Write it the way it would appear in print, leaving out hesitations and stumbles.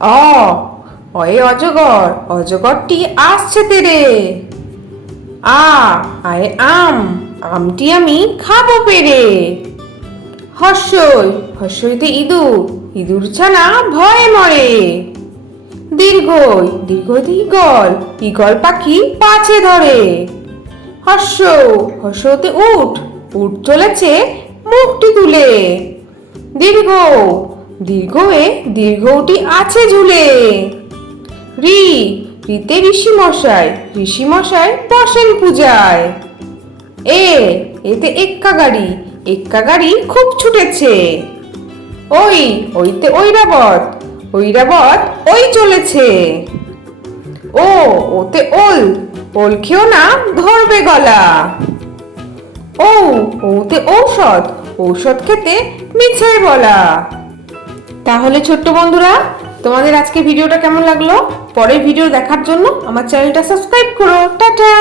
অ অয়ে অজগর, অজগরটি আসছে তেরে। আয় আম, আমটি আমি খাবো পেরে। হর্ষই, হর্ষইতে ইঁদুর, ইঁদুর ছানা ভয়ে মরে। দীর্ঘই, দীর্ঘইতে ঈগল, ঈগল পাখি পাছে ধরে। হর্ষ, হর্ষতে উট, উট চলেছে মুখটি তুলে। দীর্ঘ, দীর্ঘয়ে দীর্ঘটি আছে ঝুলে। ঋ, ঋতে ঋষি মশাই, ঋষি মশাই বসেন পূজায়। এতে এক্কা গাড়ি, এক্কা গাড়ি খুব ছুটেছে। ওইতে ঐরাবত, ঐরাবত ওই চলেছে। ওতে ওল, ওল খেও না ধরবে গলা। ওতে ঔষধ, ঔষধ খেতে মিছে বলা। তাহলে ছোট্ট বন্ধুরা, তোমাদের আজকে ভিডিওটা কেমন লাগলো? পরের ভিডিও দেখার জন্য আমার চ্যানেলটা সাবস্ক্রাইব করো। টাটা।